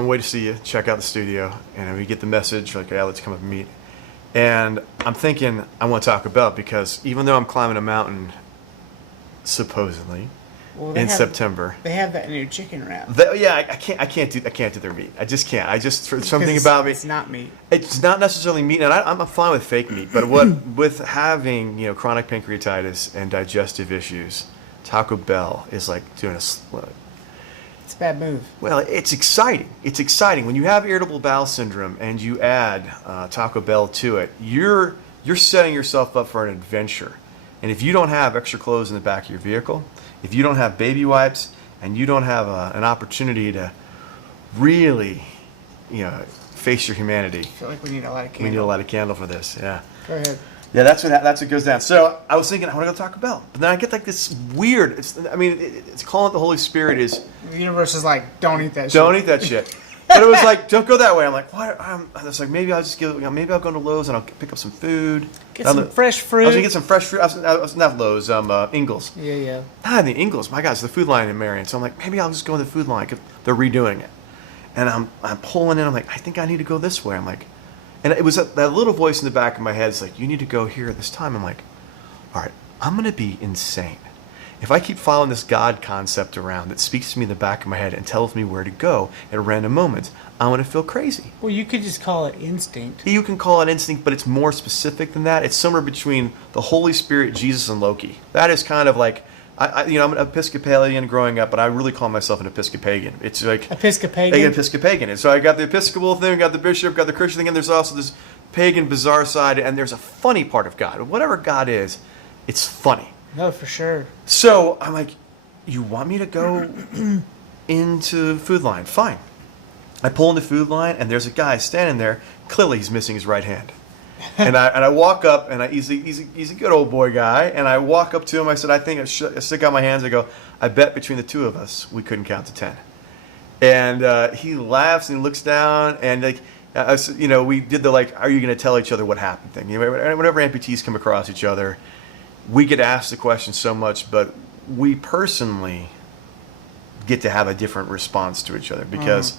on the way to see you, check out the studio, and we get the message like, yeah, let's come up and meet. And I'm thinking I want Taco Bell because even though I'm climbing a mountain, supposedly, September, they have that new chicken wrap. I can't do their meat. I just can't. Something about me. It's not meat. It's not necessarily meat, and I'm fine with fake meat. But with having chronic pancreatitis and digestive issues, Taco Bell is like doing it's a bad move. Well, it's exciting. It's exciting when you have irritable bowel syndrome and you add Taco Bell to it. You're setting yourself up for an adventure. And if you don't have extra clothes in the back of your vehicle, if you don't have baby wipes, and you don't have an opportunity to really, face your humanity. I feel like we need a light candle. We need a light candle for this. Yeah. Go ahead. Yeah, that's what goes down. So I was thinking I want to go to Taco Bell, but then I get like this weird. It's calling it the Holy Spirit is. The universe is like, don't eat that shit. Don't eat that shit. But it was like, don't go that way. I'm like, what? I was like, maybe I'll just maybe I'll go to Lowe's and I'll pick up some food. Get some fresh fruit. I was gonna get some fresh fruit. I was not Lowe's, Ingles. Yeah. Not the Ingles. My God, it's the Food Line in Marion. So I'm like, maybe I'll just go to the Food Line because they're redoing it. And I'm pulling in. I'm like, I think I need to go this way. I'm like, and it was that little voice in the back of my head is like, you need to go here at this time. I'm like, all right, I'm gonna be insane. If I keep following this God concept around that speaks to me in the back of my head and tells me where to go at random moments, I'm going to feel crazy. Well, you could just call it instinct. You can call it instinct, but it's more specific than that. It's somewhere between the Holy Spirit, Jesus, and Loki. That is kind of like, I'm an Episcopalian growing up, but I really call myself an Episcopagan. It's like Episcopagan. And so I got the Episcopal thing, got the bishop, got the Christian thing, and there's also this pagan, bizarre side, and there's a funny part of God. Whatever God is, it's funny. No, for sure. So I'm like, you want me to go into Food Line? Fine. I pull into Food Line, and there's a guy standing there. Clearly, he's missing his right hand. And I walk up, and he's a good old boy guy. And I walk up to him. I said, I stick out my hands. I go, I bet between the two of us, we couldn't count to 10. And he laughs and looks down, and like, we did the like, are you going to tell each other what happened thing? Whenever amputees come across each other, we get asked the question so much, but we personally get to have a different response to each other because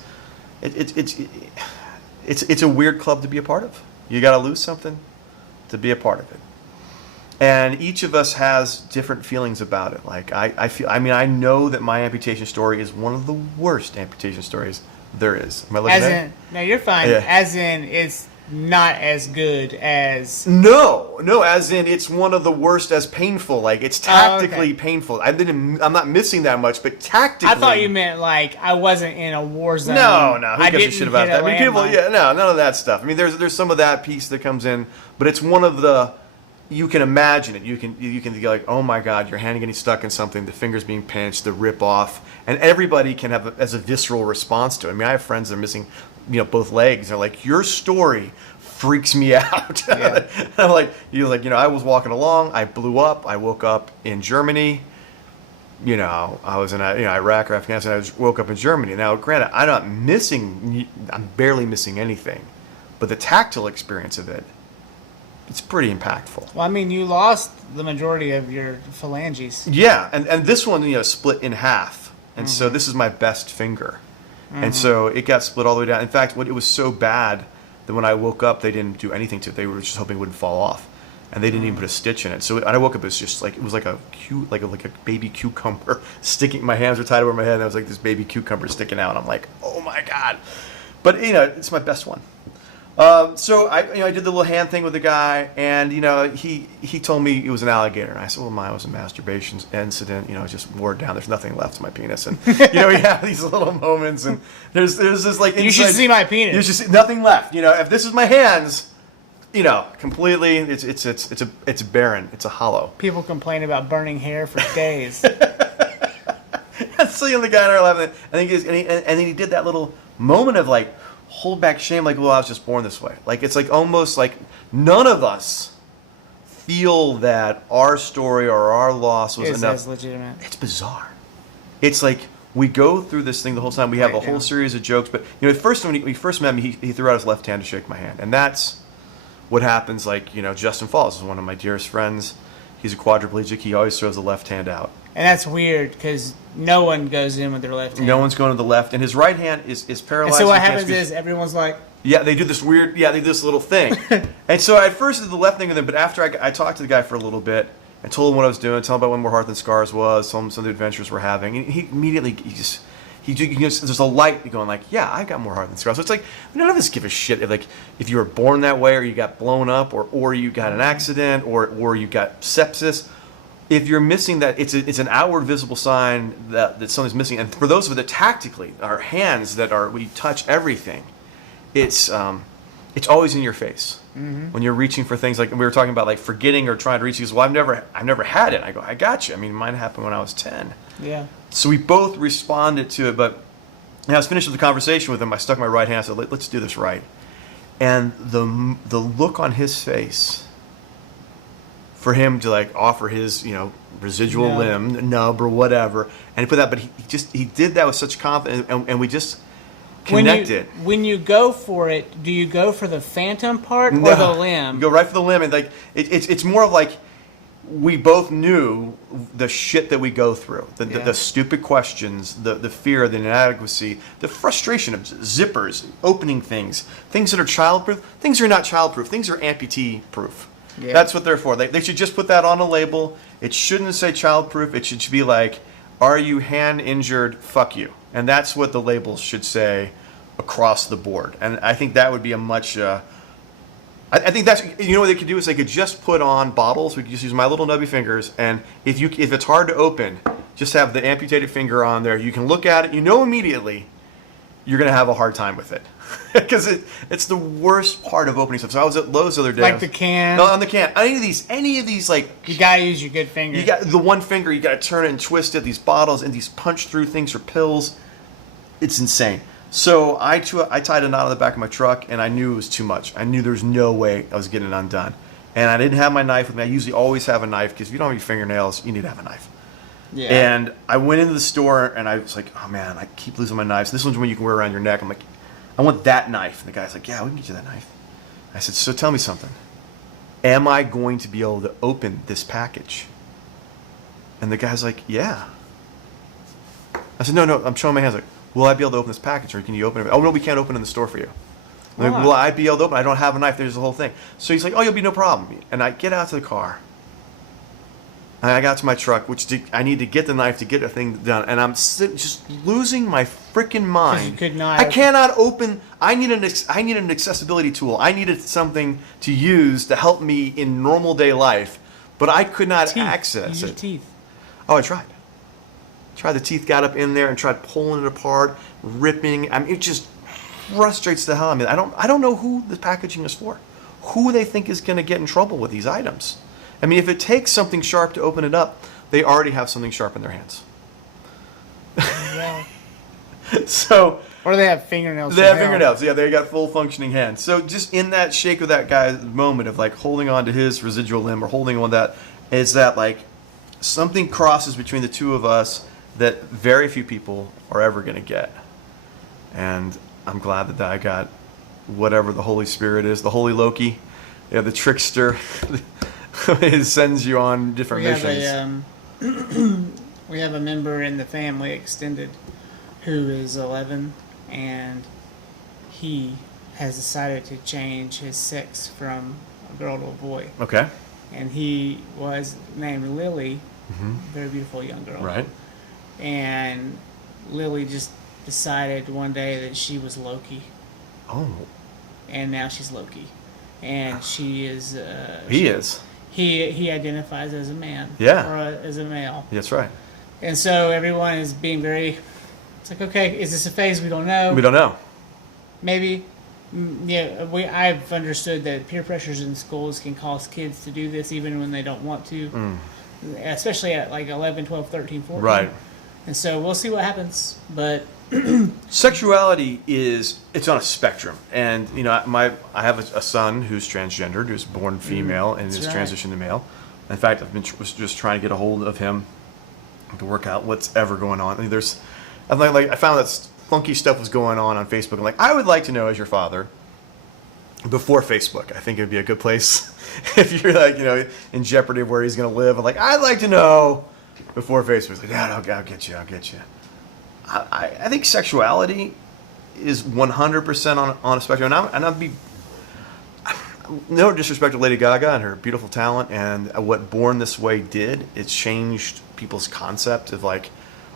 it's a weird club to be a part of. You got to lose something to be a part of it, and each of us has different feelings about it. Like I know that my amputation story is one of the worst amputation stories there is. Am I looking at it? No, you're fine. Yeah. As in, it's not as good as... No, as in it's one of the worst as painful. Like, it's tactically painful. I'm not missing that much, but tactically... I thought you meant, like, I wasn't in a war zone. No, who gives a shit about that? I mean, people, none of that stuff. I mean, there's some of that piece that comes in, but it's one of the... You can imagine it. You can be like, oh my God, your hand getting stuck in something, the fingers being pinched, the rip off, and everybody can have as a visceral response to it. I mean, I have friends that are missing, both legs. They're like, your story freaks me out. Yeah. I'm like, I was walking along, I blew up, I woke up in Germany. I was in Iraq or Afghanistan. I woke up in Germany. Now, granted, I'm barely missing anything, but the tactile experience of it. It's pretty impactful. Well, I mean, you lost the majority of your phalanges. Yeah, and this one, split in half. And so this is my best finger. And so it got split all the way down. In fact, it was so bad that when I woke up, they didn't do anything to it. They were just hoping it wouldn't fall off. And they didn't even put a stitch in it. So when I woke up, it was like a baby cucumber sticking. My hands were tied over my head, and there was like this baby cucumber sticking out. I'm like, oh my God. But, it's my best one. So I did the little hand thing with the guy, and he told me it was an alligator, and I said, well, mine was a masturbation incident. It just wore down. There's nothing left to my penis, and we have these little moments, and there's this like inside, you should see my penis. You should see nothing left. If this is my hands, completely, it's barren. It's a hollow. People complain about burning hair for days. So the guy and I laughing, and then he did that little moment of like. Hold back shame, like, well, I was just born this way. Like, it's like almost like none of us feel that our story or our loss was enough. As legitimate. It's bizarre. It's like we go through this thing the whole time. We have a whole series of jokes. But, at first, when he first met me, he threw out his left hand to shake my hand. And that's what happens, like, Justin Falls is one of my dearest friends. He's a quadriplegic. He always throws the left hand out. And that's weird because no one goes in with their left hand. No one's going to the left, and his right hand is paralyzed. And so what happens is everyone's like... Yeah, they do this weird... Yeah, they do this little thing. And so at first I did the left thing with him, but after I talked to the guy for a little bit, I told him what I was doing, told him about what More Heart Than Scars was, told him some of the adventures we're having, and he immediately... there's a light going like, yeah, I got more heart than scars. So it's like, none of us give a shit if you were born that way, or you got blown up, or you got an accident, or you got sepsis. If you're missing that, it's an outward visible sign that something's missing. And for those of us that tactically, our hands we touch everything, it's always in your face. Mm-hmm. When you're reaching for things, like we were talking about, like forgetting or trying to reach. He goes, well, I've never had it. I go, I got you. I mean, mine happened when I was 10. Yeah. So we both responded to it, but when I was finished with the conversation with him, I stuck my right hand. I said, let's do this right. And the look on his face, for him to like offer his residual limb, nub or whatever, and he put that, but he did that with such confidence, and we just connected. When you go for it, do you go for the phantom part or the limb? You go right for the limb, and like it's more of like, we both knew the shit that we go through, the stupid questions, the fear, the inadequacy, the frustration of zippers, opening things that are childproof, things that are not childproof, things that are amputee-proof. Yeah. That's what they're for. They should just put that on a label. It shouldn't say childproof. It should be like, are you hand injured? Fuck you. And that's what the labels should say across the board. And I think that would be a much... I think that's, what they could do is they could just put on bottles. We could just use my little nubby fingers, and if it's hard to open, just have the amputated finger on there. You can look at it, immediately you're going to have a hard time with it, because it's the worst part of opening stuff. So I was at Lowe's the other day. Like the can. No, on the can. Any of these like, you gotta use your good finger. You got the one finger. You got to turn it and twist it. These bottles and these punch through things for pills. It's insane. So I tied a knot on the back of my truck, and I knew it was too much. I knew there was no way I was getting it undone. And I didn't have my knife with me. I usually always have a knife, because if you don't have your fingernails, you need to have a knife. Yeah. And I went into the store, and I was like, oh man, I keep losing my knives. This one's one you can wear around your neck. I'm like, I want that knife. And the guy's like, yeah, we can get you that knife. I said, so tell me something. Am I going to be able to open this package? And the guy's like, yeah. I said, no, I'm showing my hands. Like, will I be able to open this package, or can you open it? Oh, no, we can't open it in the store for you. Like, will I be able to open it? I don't have a knife. There's the whole thing. So he's like, oh, you'll be no problem. And I get out to the car. And I got to my truck, I need to get the knife to get the thing done. And I'm just losing my freaking mind. You could not. I cannot open. I need an accessibility tool. I needed something to use to help me in normal day life. But I could not access it. Use your teeth. Oh, I tried. The teeth got up in there and tried pulling it apart, ripping. I mean, it just frustrates the hell out of me. I don't know who the packaging is for, who they think is going to get in trouble with these items. I mean, if it takes something sharp to open it up, they already have something sharp in their hands. Yeah. So. Or they have fingernails. They have fingernails. Yeah, they got full functioning hands. So just in that shake of that guy's moment of like holding on to his residual limb or holding on that, is that like something crosses between the two of us that very few people are ever going to get. And I'm glad that I got whatever the Holy Spirit is, the Holy Loki, the trickster. It sends you on different missions. We have a member in the family, extended, who is 11, and he has decided to change his sex from a girl to a boy. Okay. And he was named Lily, very beautiful young girl. Right. And Lily just decided one day that she was Loki. Oh. And now she's Loki. And she is... he is. He identifies as a man. Yeah. Or as a male. That's right. And so everyone is being very... It's like, okay, is this a phase? We don't know. We don't know. Maybe. Yeah, I've understood that peer pressures in schools can cause kids to do this even when they don't want to. Especially at like 11, 12, 13, 14. Right. And so we'll see what happens. But... Sexuality it's on a spectrum. And, I have a son who's transgendered, who's born female and is transitioned to male. In fact, was just trying to get a hold of him to work out what's ever going on. I mean, I found that funky stuff was going on Facebook. I'm like, I would like to know, as your father, before Facebook. I think it would be a good place if you're like, in jeopardy of where he's going to live. I'm like, I'd like to know before Facebook. Like, Dad, I'll get you. I think sexuality is 100% on a spectrum, and I'd be no disrespect to Lady Gaga and her beautiful talent, and what Born This Way did. It changed people's concept of like,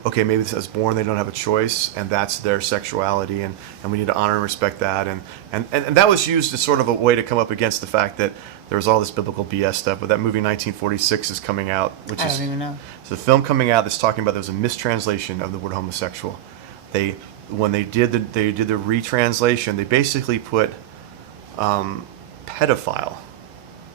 okay, maybe this is born, they don't have a choice, and that's their sexuality, and we need to honor and respect that, and that was used as sort of a way to come up against the fact that there was all this biblical BS stuff. But that movie 1946 is coming out, which I don't even know. It's a film coming out that's talking about there was a mistranslation of the word homosexual. When they did the retranslation, they basically put pedophile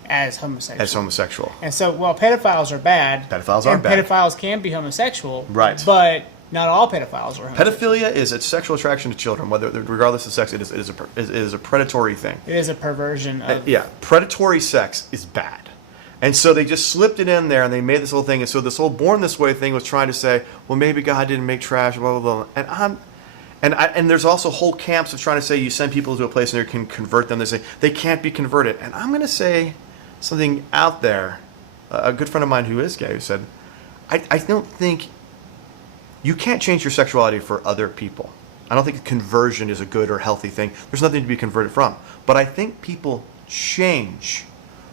as homosexual. And so, well, pedophiles are bad. Pedophiles are bad. And pedophiles can be homosexual. Right. But not all pedophiles are homosexual. Pedophilia is a sexual attraction to children, regardless of sex. It is a predatory thing. It is a perversion of... Yeah, predatory sex is bad. And so they just slipped it in there, and they made this whole thing. And so this whole Born This Way thing was trying to say, well, maybe God didn't make trash, blah, blah, blah. And there's also whole camps of trying to say you send people to a place and they can convert them. They say they can't be converted. And I'm going to say something out there. A good friend of mine who is gay who said, I don't think you can't change your sexuality for other people. I don't think conversion is a good or healthy thing. There's nothing to be converted from. But I think people change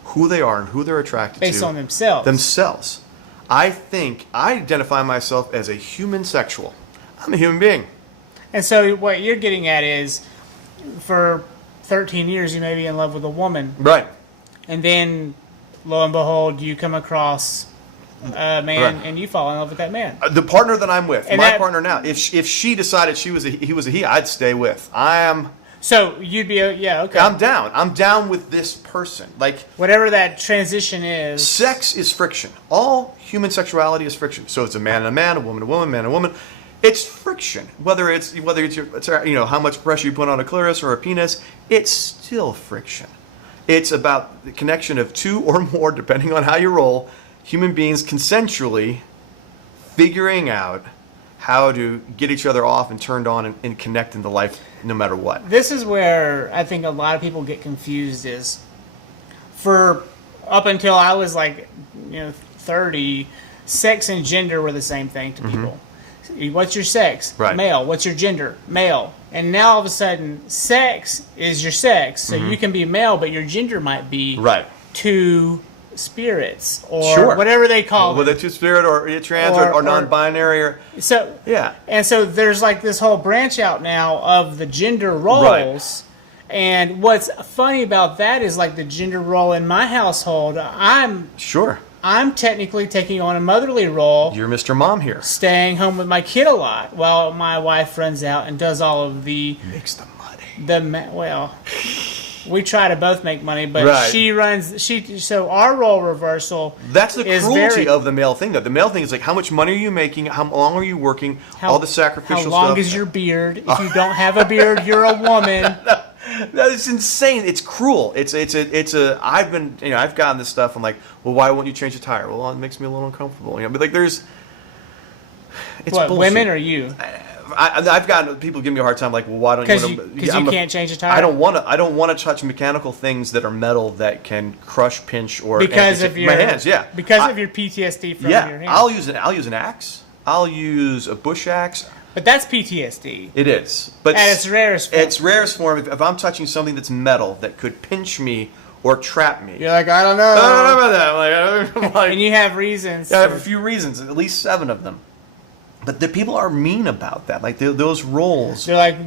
who they are and who they're attracted based to. on themselves. I think I identify myself as a human sexual. I'm a human being. And so what you're getting at is, for 13 years you may be in love with a woman. Right. And then, lo and behold, you come across a man, right, and you fall in love with that man. The partner that I'm with, and my partner now, if she decided he was a he, I'd stay with. So you'd be, yeah, okay. I'm down. I'm down with this person. Like, whatever that transition is. Sex is friction. All human sexuality is friction. So it's a man and a man, a woman and a woman, man and a woman. It's friction. Whether it's how much pressure you put on a clitoris or a penis, it's still friction. It's about the connection of two or more, depending on how you roll, human beings consensually figuring out how to get each other off and turned on and connect into life no matter what. This is where I think a lot of people get confused is, for up until I was 30, sex and gender were the same thing to people. What's your sex? Right. Male. What's your gender? Male. And now all of a sudden, sex is your sex. So you can be male, but your gender might be two spirits or whatever they call it. Whether two spirit or trans or non-binary. So yeah. And so there's this whole branch out now of the gender roles. Right. And what's funny about that is the gender role in my household, I'm technically taking on a motherly role. You're Mr. Mom here. Staying home with my kid a lot while my wife runs out and does all of the... Makes the money. Well, we try to both make money, but she runs... So our role reversal... That's the cruelty of the male thing, though. The male thing is how much money are you making? How long are you working? All the sacrificial stuff. How long is your beard? If you don't have a beard, you're a woman. That is insane. It's cruel. I've gotten this stuff. I'm like, well, why won't you change the tire? Well, it makes me a little uncomfortable. But it's what, bullshit. Women or you? I've gotten people give me a hard time. Like, well, why don't you? Because you can't change a tire. I don't want to touch mechanical things that are metal that can crush, pinch, or because of my hands. Yeah, because of your PTSD from your hands. I'll use an axe. I'll use a bush axe. But that's PTSD. It is. But at its rarest form. Its rarest form, if I'm touching something that's metal that could pinch me or trap me. You're like, I don't know. I don't know about that. And you have reasons. I have a few reasons, at least 7 of them. But the people are mean about that. Those roles. They're like,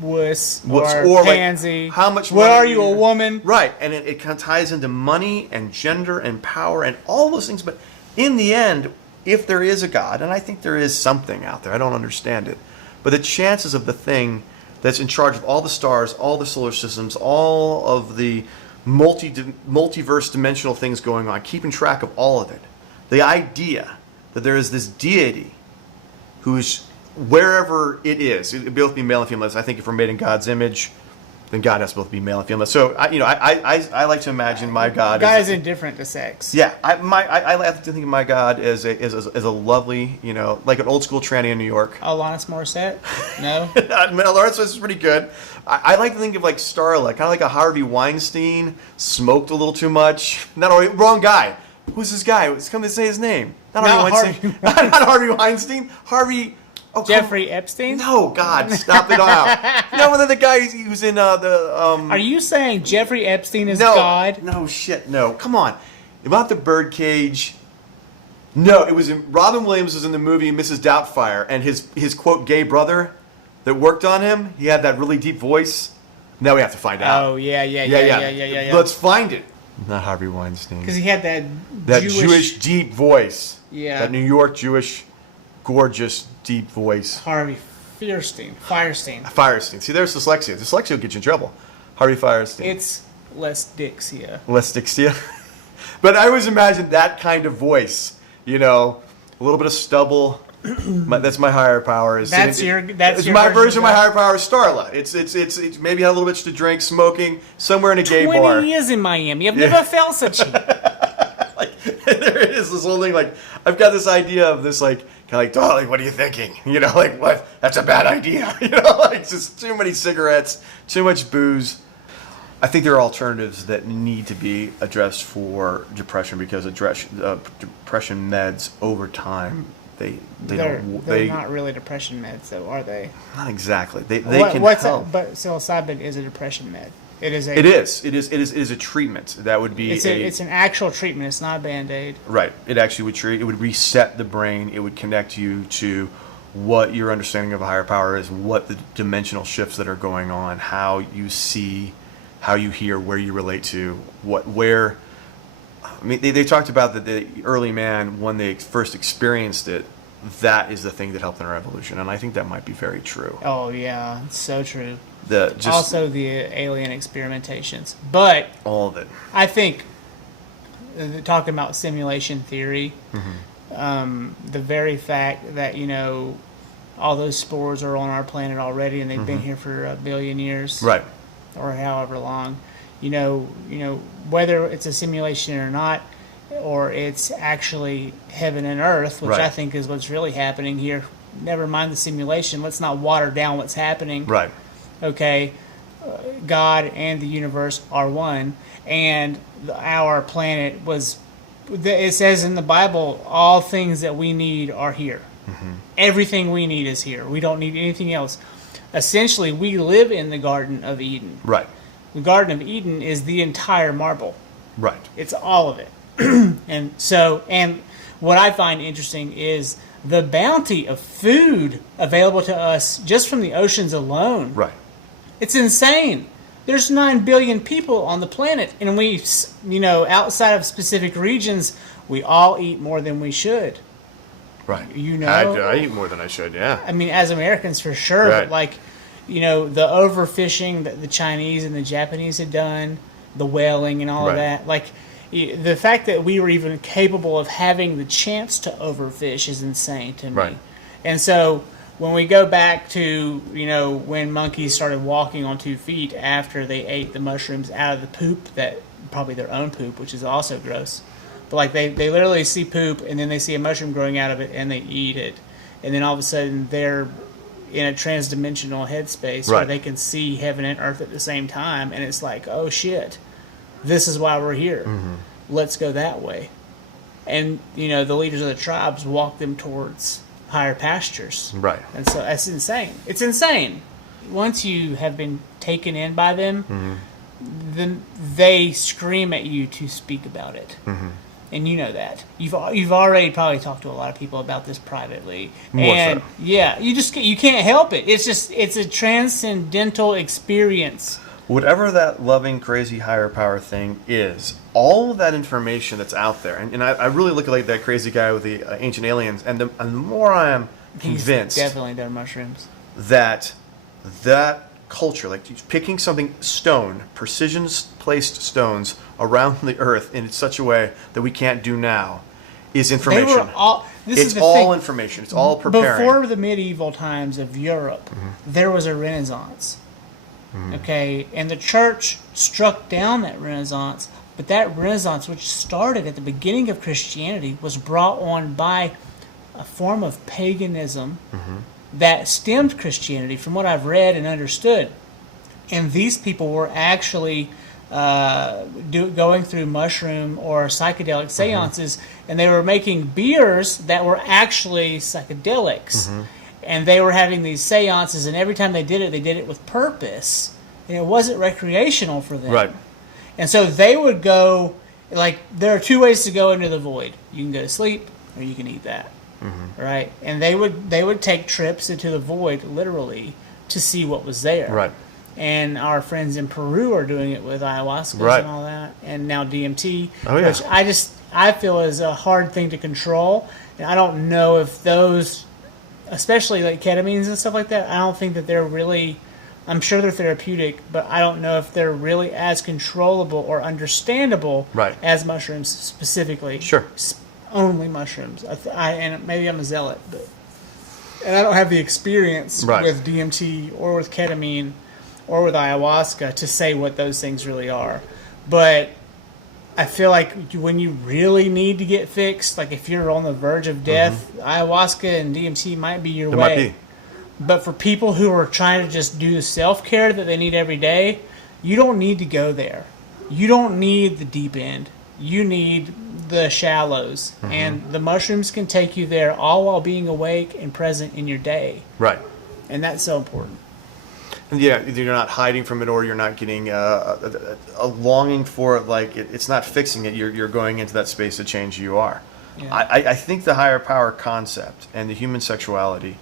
wuss or pansy. How much money are you, a woman? Right. And it kind of ties into money and gender and power and all those things. But in the end, if there is a God, and I think there is something out there, I don't understand it, but the chances of the thing that's in charge of all the stars, all the solar systems, all of the multiverse dimensional things going on, keeping track of all of it, the idea that there is this deity who's wherever it is, it both be male and female. I think if we're made in God's image, then God has to both be male and female. So I like to imagine my God. God is indifferent to sex. Yeah, I like to think of my God as a lovely, like an old school tranny in New York. Alanis Morissette? No. Alanis is pretty good. I like to think of Starla, kind of like a Harvey Weinstein, smoked a little too much. Not only wrong guy, Who's this guy? Let's come to say his name. Not Not Harvey Weinstein. Not Harvey Weinstein. Harvey. Oh, Jeffrey Epstein? No, God, stop it out. No, the guy who's in the. Are you saying Jeffrey Epstein is no, God? No, shit, no. Come on. About the birdcage. No, it was Robin Williams was in the movie Mrs. Doubtfire, and his quote gay brother that worked on him. He had that really deep voice. Now we have to find out. Oh yeah. Let's find it. Not Harvey Weinstein. Because he had that Jewish deep voice. Yeah. That New York Jewish, gorgeous deep voice. Harvey Firestein. See, there's dyslexia. Dyslexia will get you in trouble. Harvey Firestein. It's less Dixia. Less Dixia. But I always imagine that kind of voice. You know, a little bit of stubble. That's my higher power. That's your my version of my higher power is Starla. It's maybe had a little bit to drink, smoking somewhere in a gay 20 bar. 20 years in Miami. I've never felt such heat. Like there it is, this whole thing. Like I've got this idea of this like kind of like, darling, what are you thinking? You know, like what? That's a bad idea. You know, like just too many cigarettes, too much booze. I think there are alternatives that need to be addressed for depression because depression meds over time They're not really depression meds, though, are they? Not exactly. They can help. But psilocybin is a depression med. It is a treatment. That would be it's an actual treatment. It's not a Band-Aid. Right. It actually would treat. It would reset the brain. It would connect you to what your understanding of a higher power is, what the dimensional shifts that are going on, how you see, how you hear, where you relate to, where. I mean, they talked about that the early man, when they first experienced it, that is the thing that helped in our evolution, and I think that might be very true. Oh yeah, it's so true. Also the alien experimentations, but all of it. I think talking about simulation theory, the very fact that all those spores are on our planet already, and they've been here for 1 billion years, right, or however long. Whether it's a simulation or not, or it's actually heaven and earth, which right. I think is what's really happening here. Never mind the simulation. Let's not water down what's happening. Right. Okay. God and the universe are one, and our planet was. It says in the Bible, all things that we need are here. Mm-hmm. Everything we need is here. We don't need anything else. Essentially, we live in the Garden of Eden. Right. The Garden of Eden is the entire marble. Right. It's all of it. And what I find interesting is the bounty of food available to us just from the oceans alone. Right. It's insane. There's 9 billion people on the planet, and we, outside of specific regions, we all eat more than we should. Right. I eat more than I should, yeah. I mean, as Americans, for sure. Right. But the overfishing that the Chinese and the Japanese had done, the whaling and all right. of that. Like, the fact that we were even capable of having the chance to overfish is insane to me. Right. And so when we go back to, when monkeys started walking on 2 feet after they ate the mushrooms out of the poop, probably their own poop, which is also gross. But they literally see poop, and then they see a mushroom growing out of it, and they eat it. And then all of a sudden they're in a trans-dimensional headspace right. where they can see heaven and earth at the same time, and it's like, oh shit, this is why we're here. Mm-hmm. Let's go that way. And the leaders of the tribes walk them towards higher pastures. Right. And so that's insane. It's insane. Once you have been taken in by them, then they scream at you to speak about it. Mm-hmm. And you know that. You've already probably talked to a lot of people about this privately. More and so. Yeah, you can't help it. It's a transcendental experience. Whatever that loving, crazy higher power thing is, all of that information that's out there, and I really look at that crazy guy with the ancient aliens, and the more I am convinced, he's definitely done mushrooms, that culture, like picking something precision placed stones around the earth in such a way that we can't do now, is information. It's all information. It's all preparing. Before the medieval times of Europe, there was a Renaissance. Okay, and the church struck down that Renaissance, but that Renaissance, which started at the beginning of Christianity, was brought on by a form of paganism that stemmed Christianity, from what I've read and understood. And these people were actually going through mushroom or psychedelic seances, and they were making beers that were actually psychedelics. And they were having these seances, and every time they did it with purpose. And it wasn't recreational for them. Right. And so they would go, like, there are two ways to go into the void. You can go to sleep, or you can eat that. Right? And they would take trips into the void, literally, to see what was there. Right. And our friends in Peru are doing it with ayahuasca Right. and all that, and now DMT, Oh, yeah. which I feel is a hard thing to control. And I don't know if those, especially like ketamines and stuff like that, I don't think that they're really, I'm sure they're therapeutic, but I don't know if they're really as controllable or understandable Right. as mushrooms specifically. Sure. Only mushrooms. And maybe I'm a zealot, and I don't have the experience Right. with DMT or with ketamine or with ayahuasca to say what those things really are. But I feel like when you really need to get fixed, like if you're on the verge of death, ayahuasca and DMT might be your It way. might be. But for people who are trying to just do the self-care that they need every day, you don't need to go there. You don't need the deep end. You need the shallows. And the mushrooms can take you there all while being awake and present in your day. Right. And that's so important. And yeah, you're not hiding from it, or you're not getting a longing for it. Like it's not fixing it. You're going into that space to change who you are. Yeah. I think the higher power concept and the human sexuality,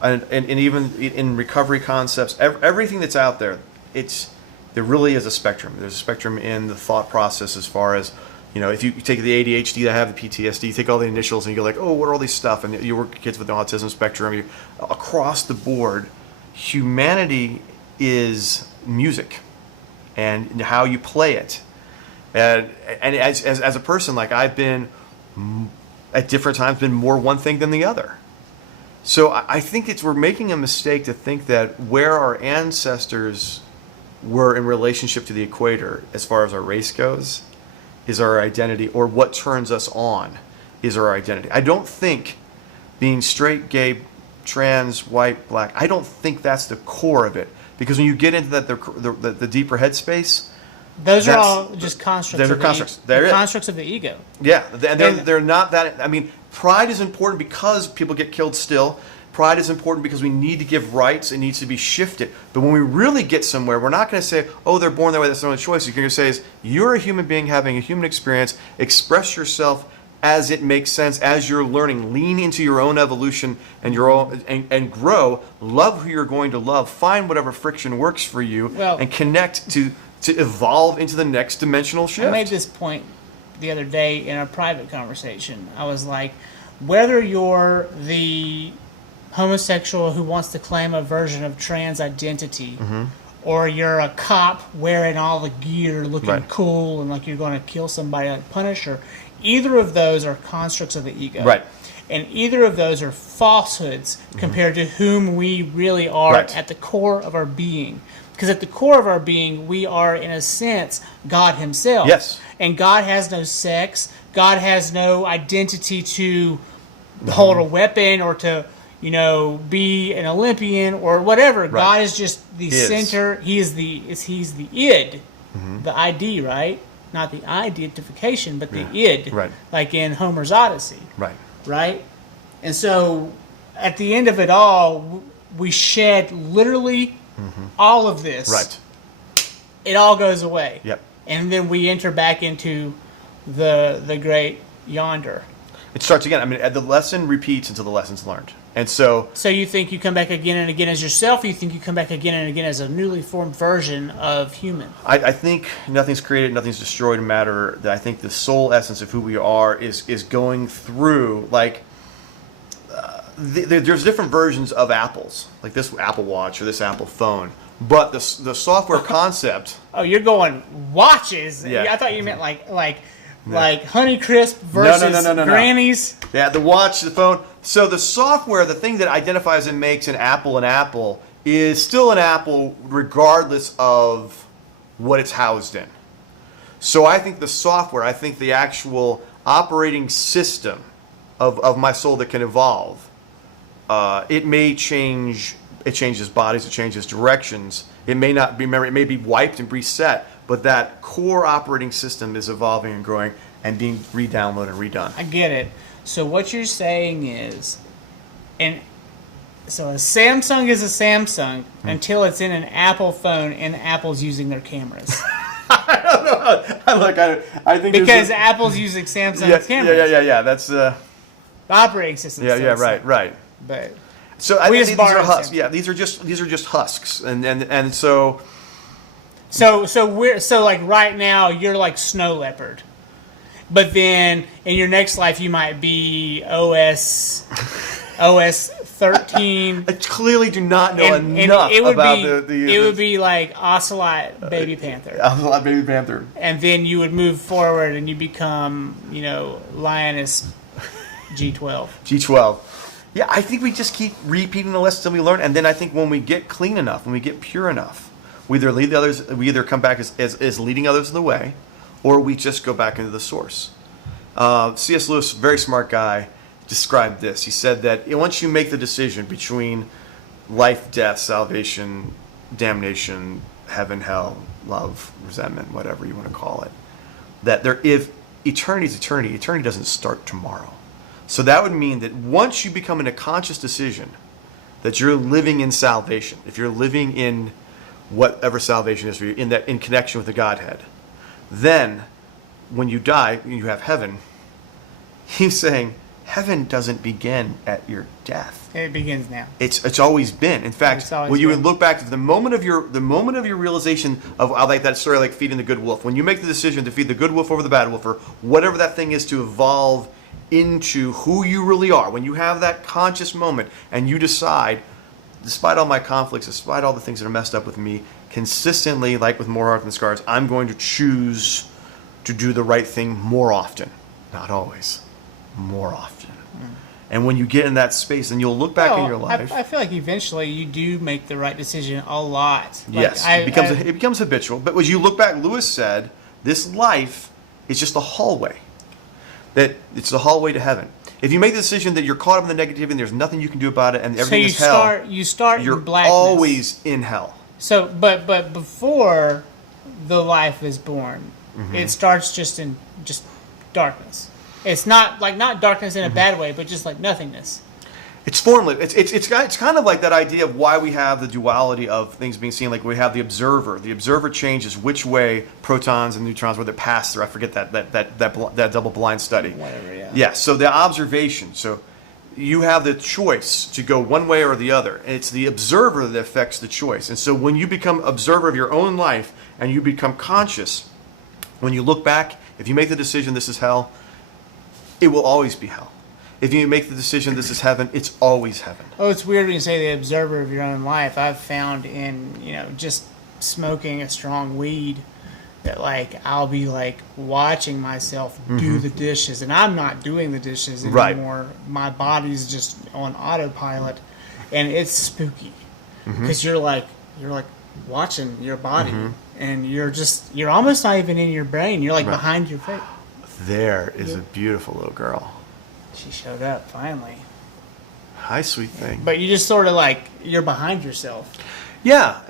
and even in recovery concepts, everything that's out there, there really is a spectrum. There's a spectrum in the thought process as far as, if you take the ADHD that have the PTSD, you take all the initials and you go like, oh, what are all these stuff? And you work with kids with the autism spectrum. Across the board, humanity is music and how you play it. And as a person, like I've been at different times been more one thing than the other. So I think we're making a mistake to think that where our ancestors were in relationship to the equator, as far as our race goes, is our identity, or what turns us on is our identity. I don't think being straight, gay, trans, white, black, I don't think that's the core of it. Because when you get into the deeper headspace, Those are all just constructs. They're constructs. They're constructs of the ego. Yeah, they're not that. I mean, pride is important because people get killed still. Pride is important because we need to give rights. It needs to be shifted. But when we really get somewhere, we're not going to say, oh, they're born that way, that's their only choice. You're going to say, you're a human being having a human experience. Express yourself as it makes sense, as you're learning. Lean into your own evolution and and grow. Love who you're going to love. Find whatever friction works for you, and connect to evolve into the next dimensional shift. I made this point the other day in a private conversation. I was like, whether you're the homosexual who wants to claim a version of trans identity, or you're a cop wearing all the gear, looking cool and like you're going to kill somebody like Punisher, either of those are constructs of the ego. Right. And either of those are falsehoods compared to whom we really are at the core of our being. Because at the core of our being, we are, in a sense, God himself. Yes. And God has no sex. God has no identity to hold a weapon or to, be an Olympian or whatever. Right. God is just the center. He's the id, the ID, right? Not the identification, but the id, Right. like in Homer's Odyssey. Right. Right? And so, at the end of it all, we shed literally all of this. Right. It all goes away. Yep. And then we enter back into the great yonder. It starts again. I mean, the lesson repeats until the lesson's learned. And so you think you come back again and again as yourself, or you think you come back again and again as a newly formed version of human? I think nothing's created, nothing's destroyed in matter. That I think the soul essence of who we are is going through, like, there's different versions of apples, like this Apple Watch or this Apple phone. But the software concept... Oh, you're going watches? Yeah. I thought you meant like Honeycrisp versus No. Granny's. Yeah, the watch, the phone. So the software, the thing that identifies and makes an apple is still an apple regardless of what it's housed in. So I think the software, the actual operating system of my soul that can evolve, it may change. It changes bodies, it changes directions. It may not be, remember, it may be wiped and reset, but that core operating system is evolving and growing and being re-downloaded and redone. I get it. So what you're saying is, so a Samsung is a Samsung until it's in an Apple phone and Apple's using their cameras. I don't know. I think because Apple's using Samsung's cameras. Yeah. That's the operating system. Yeah, right. But so I think these are husks. Yeah, these are just husks, and so. So like right now you're like Snow Leopard, but then in your next life you might be OS 13. I clearly do not know enough about it would be like Ocelot Baby Panther. Ocelot Baby Panther. And then you would move forward and you become, Lioness G12. G12. Yeah, I think we just keep repeating the lessons that we learn, and then I think when we get clean enough, when we get pure enough, we either come back as leading others the way, or we just go back into the source. C.S. Lewis, very smart guy, described this. He said that once you make the decision between life, death, salvation, damnation, heaven, hell, love, resentment, whatever you want to call it, that if eternity is eternity doesn't start tomorrow. So that would mean that once you become in a conscious decision that you're living in salvation, if you're living in whatever salvation is for you, in connection with the Godhead, then when you die, you have heaven. He's saying heaven doesn't begin at your death. It begins now. It's always been. In fact, when you would look back to the moment of your realization of, I like that story, like feeding the good wolf. When you make the decision to feed the good wolf over the bad wolf, or whatever that thing is, to evolve into who you really are, when you have that conscious moment and you decide, despite all my conflicts, despite all the things that are messed up with me, consistently, like with More Heart Than Scars, I'm going to choose to do the right thing more often. Not always. More often. And when you get in that space, and you'll look back in your life. I feel like eventually you do make the right decision a lot. Yes, it becomes habitual. But as you look back, Lewis said, this life is just a hallway. That it's the hallway to heaven. If you make the decision that you're caught up in the negativity and there's nothing you can do about it and everything is hell, you start you're in blackness. Always in hell. So, but before the life is born, it starts just in darkness. It's not darkness in a bad way, but just like nothingness. It's formless. It's kind of like that idea of why we have the duality of things being seen. Like we have the observer. The observer changes which way protons and neutrons, where they pass through. I forget that double blind study. Whatever, yeah. Yeah. So the observation. So you have the choice to go one way or the other. And it's the observer that affects the choice. And so when you become observer of your own life and you become conscious, when you look back, if you make the decision this is hell, it will always be hell. If you make the decision this is heaven, it's always heaven. Oh, it's weird when you say the observer of your own life. I've found in, just smoking a strong weed that like I'll be like watching myself do the dishes, and I'm not doing the dishes anymore. Right. My body's just on autopilot, and it's spooky because you're like watching your body, and you're almost not even in your brain. You're like behind your face. There is a beautiful little girl. She showed up finally. Hi, sweet thing. But you just sort of like you're behind yourself. Yeah,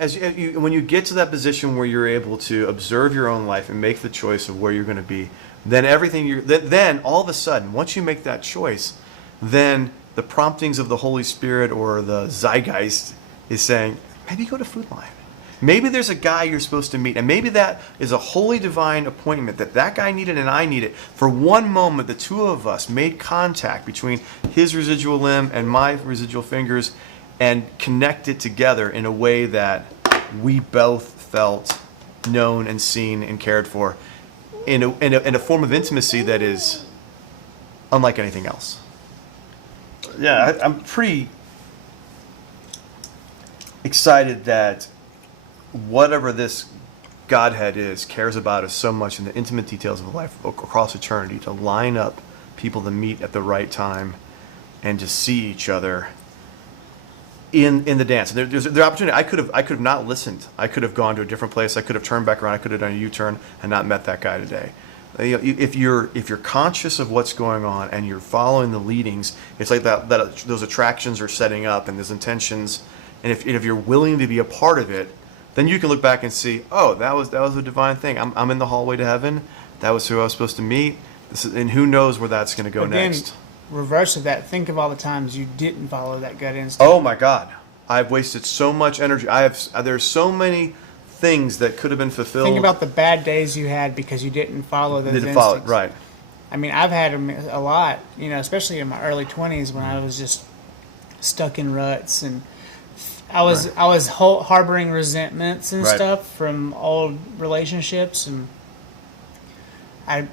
when you get to that position where you're able to observe your own life and make the choice of where you're going to be, then then all of a sudden, once you make that choice, then the promptings of the Holy Spirit or the zeitgeist is saying, maybe go to Food Lion. Maybe there's a guy you're supposed to meet, and maybe that is a holy divine appointment that guy needed and I needed. For one moment, the two of us made contact between his residual limb and my residual fingers and connected together in a way that we both felt known and seen and cared for in a form of intimacy that is unlike anything else. Yeah, I'm pretty excited that whatever this Godhead is cares about us so much in the intimate details of life across eternity, to line up people to meet at the right time and to see each other in the dance. There's the opportunity. I could have not listened. I could have gone to a different place. I could have turned back around. I could have done a U-turn and not met that guy today. If you're conscious of what's going on and you're following the leadings, it's like that those attractions are setting up and there's intentions. And if you're willing to be a part of it, then you can look back and see, oh, that was a divine thing. I'm in the hallway to heaven. That was who I was supposed to meet. And who knows where that's going to go next. Reverse of that, think of all the times you didn't follow that gut instinct. Oh my God, I've wasted so much energy. There's so many things that could have been fulfilled. Think about the bad days you had because you didn't follow those instincts. Right. I mean, I've had them a lot, especially in my early 20s when I was just stuck in ruts, and I was harboring resentments and stuff from old relationships, and I'd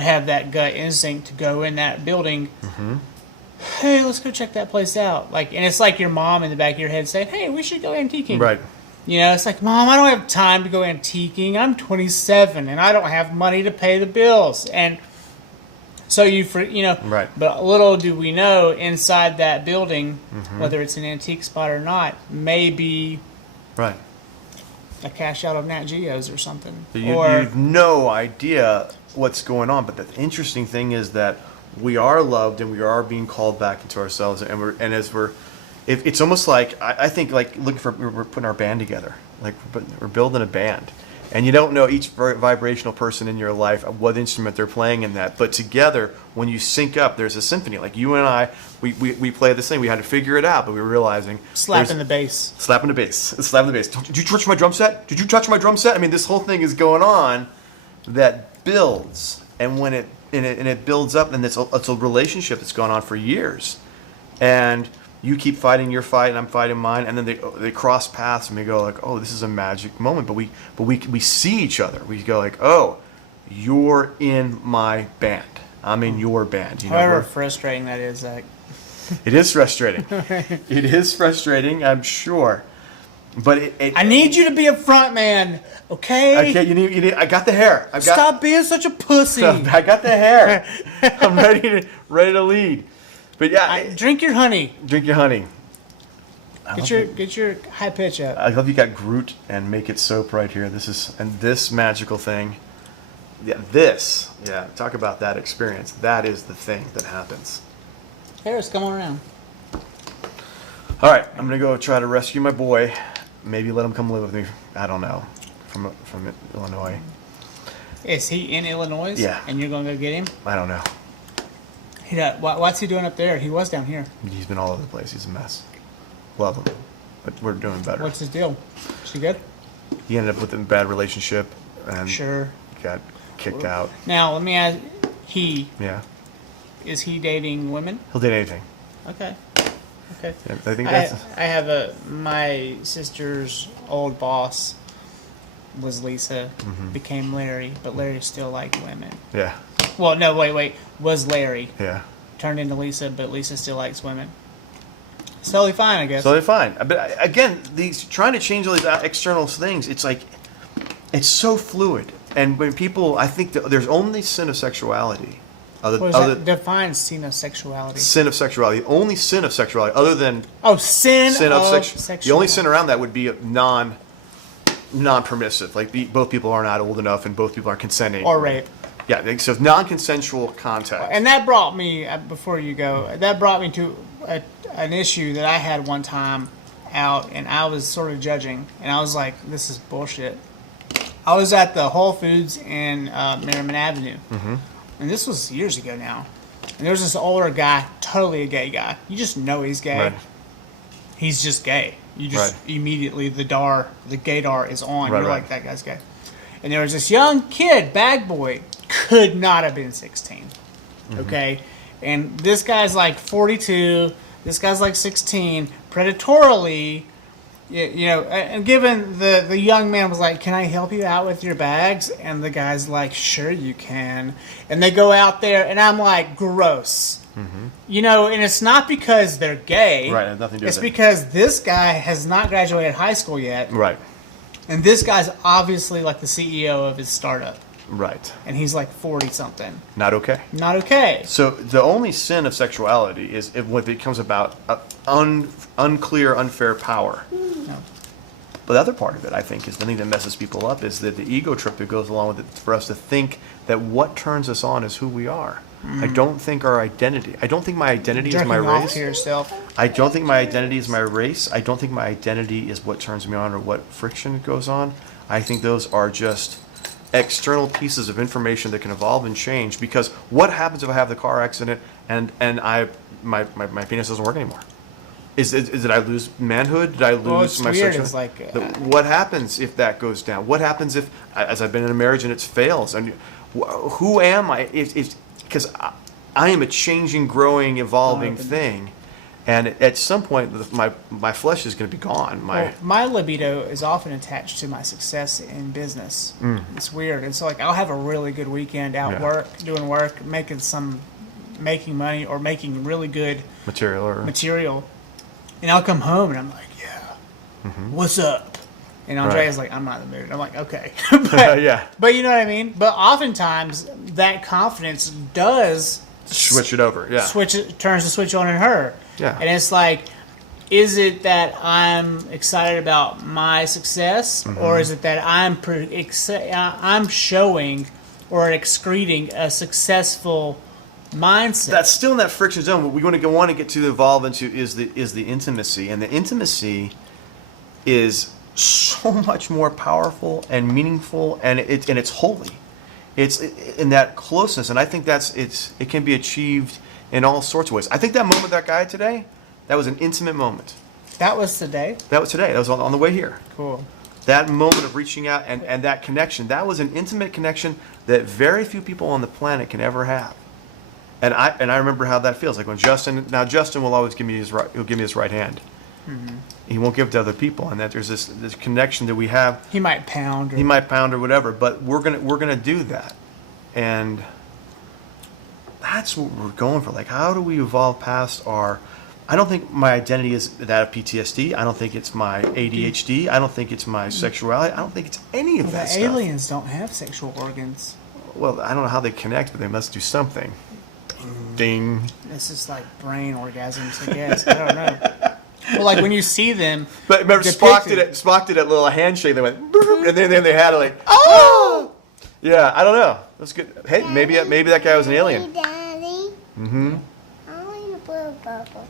have that gut instinct to go in that building. Mm-hmm. Hey, let's go check that place out. And it's like your mom in the back of your head saying, "Hey, we should go antiquing." Right. It's like, Mom, I don't have time to go antiquing. I'm 27 and I don't have money to pay the bills. And so Right. But little do we know, inside that building, mm-hmm. whether it's an antique spot or not, maybe right. a cash out of Nat Geo's or something. So you've no idea what's going on. But the interesting thing is that we are loved and we are being called back into ourselves, it's almost like I think like we're putting our band together, like we're building a band, and you don't know each vibrational person in your life what instrument they're playing in that, but together when you sync up, there's a symphony. Like you and I, we play this thing. We had to figure it out, but we were realizing slapping the bass. Did you touch my drum set? Did you touch my drum set? I mean, this whole thing is going on that builds, and when it builds up, and it's a relationship that's gone on for years, and you keep fighting your fight and I'm fighting mine, and then they cross paths and we go like, oh, this is a magic moment. But we see each other. We go like, oh, you're in my band. I'm in your band. However frustrating that is, Zack. It is frustrating. It is frustrating, I'm sure. But I need you to be a front man, okay? Okay, you need. I got the hair. Stop being such a pussy. I got the hair. I'm ready to lead. But yeah, drink your honey. Drink your honey. Get your high pitch up. I love you got Groot and make it soap right here. This magical thing. Yeah, talk about that experience. That is the thing that happens. Harris, come on around. All right, I'm gonna go try to rescue my boy. Maybe let him come live with me. I don't know. From Illinois. Is he in Illinois? Yeah. And you're gonna go get him? I don't know. What's he doing up there? He was down here. He's been all over the place. He's a mess. Love him, but we're doing better. What's his deal? Is he good? He ended up with a bad relationship and sure got kicked out. Now let me ask. Yeah. Is he dating women? He'll date anything. Okay. Yeah, I think that's. I have my sister's old boss was Lisa, became Larry, but Larry still liked women. Yeah. Well, no, wait. Was Larry. Yeah. Turned into Lisa, but Lisa still likes women. It's totally fine, I guess. Totally fine. But again, trying to change all these external things, it's like, it's so fluid. And when people, I think there's only sin of sexuality. Define sin of sexuality. Sin of sexuality. The only sin of sexuality, other than sin of sexuality. The only sin around that would be non-permissive. Like both people are not old enough and both people are consenting. Or rape. Yeah, so non-consensual contact. And that brought me, before you go, to an issue that I had one time out, and I was sort of judging, and I was like, this is bullshit. I was at the Whole Foods in Merriman Avenue, and this was years ago now, and there was this older guy, totally a gay guy. You just know he's gay. Right. He's just gay. You just immediately, the gaydar is on. You're like, that guy's gay. And there was this young kid, bag boy, could not have been 16. Okay? And this guy's like 42, this guy's like 16, predatorily, and given the young man was like, can I help you out with your bags? And the guy's like, sure you can. And they go out there, and I'm like, gross. And it's not because they're gay. Right, it has nothing to do with it. It's because this guy has not graduated high school yet. Right. And this guy's obviously like the CEO of his startup. Right. And he's like 40-something. Not okay. Not okay. So the only sin of sexuality is when it becomes about unclear, unfair power. No. But the other part of it, I think, is the thing that messes people up is that the ego trip that goes along with it for us to think that what turns us on is who we are. I don't think our identity. I don't think my identity is my Jerking off race. to yourself. I don't think my identity is my race. I don't think my identity is what turns me on or what friction goes on. I think those are just external pieces of information that can evolve and change. Because what happens if I have the car accident and my penis doesn't work anymore? Is it I lose manhood? Did I lose my weird. sexuality? It's like What happens if that goes down? What happens if, as I've been in a marriage and it fails? And who am I? Because I am a changing, growing, evolving thing, and at some point, my flesh is going to be gone. My libido is often attached to my success in business. It's weird. It's like I'll have a really good weekend out doing work, making money or making really good material. And I'll come home and I'm like, what's up? And Andrea's like, I'm not in the mood. I'm like, okay. But you know what I mean? But oftentimes that confidence does switch it over. Turns the switch on in her. Yeah. And it's like, is it that I'm excited about my success, or is it that I'm showing or excreting a successful mindset? That's still in that friction zone. What we want to get to evolve into is the intimacy, and the intimacy is so much more powerful and meaningful, and it's holy. It's in that closeness, and I think it can be achieved in all sorts of ways. I think that moment that guy had today, that was an intimate moment. That was today? That was today. That was on the way here. Cool. That moment of reaching out and that connection, that was an intimate connection that very few people on the planet can ever have. And I remember how that feels. Like when Justin will always give me his right hand. He won't give it to other people, and that there's this connection that we have. He might pound or whatever, but we're gonna do that, and that's what we're going for. Like, how do we evolve past our? I don't think my identity is that of PTSD. I don't think it's my ADHD. I don't think it's my sexuality. I don't think it's any of that stuff. Aliens don't have sexual organs. Well, I don't know how they connect, but they must do something. Ding. This is like brain orgasms, I guess. I don't know. Well, like when you see them. But remember, Spock did that little handshake. They went, and then they had it like, oh! Yeah, I don't know. That's good. Hey, maybe that guy was an alien. Daddy. Mm-hmm. I want to play purple.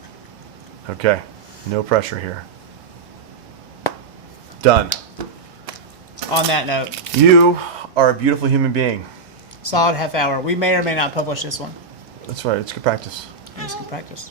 Okay. No pressure here. Done. On that note. You are a beautiful human being. Solid half hour. We may or may not publish this one. That's right. It's good practice. It's good practice.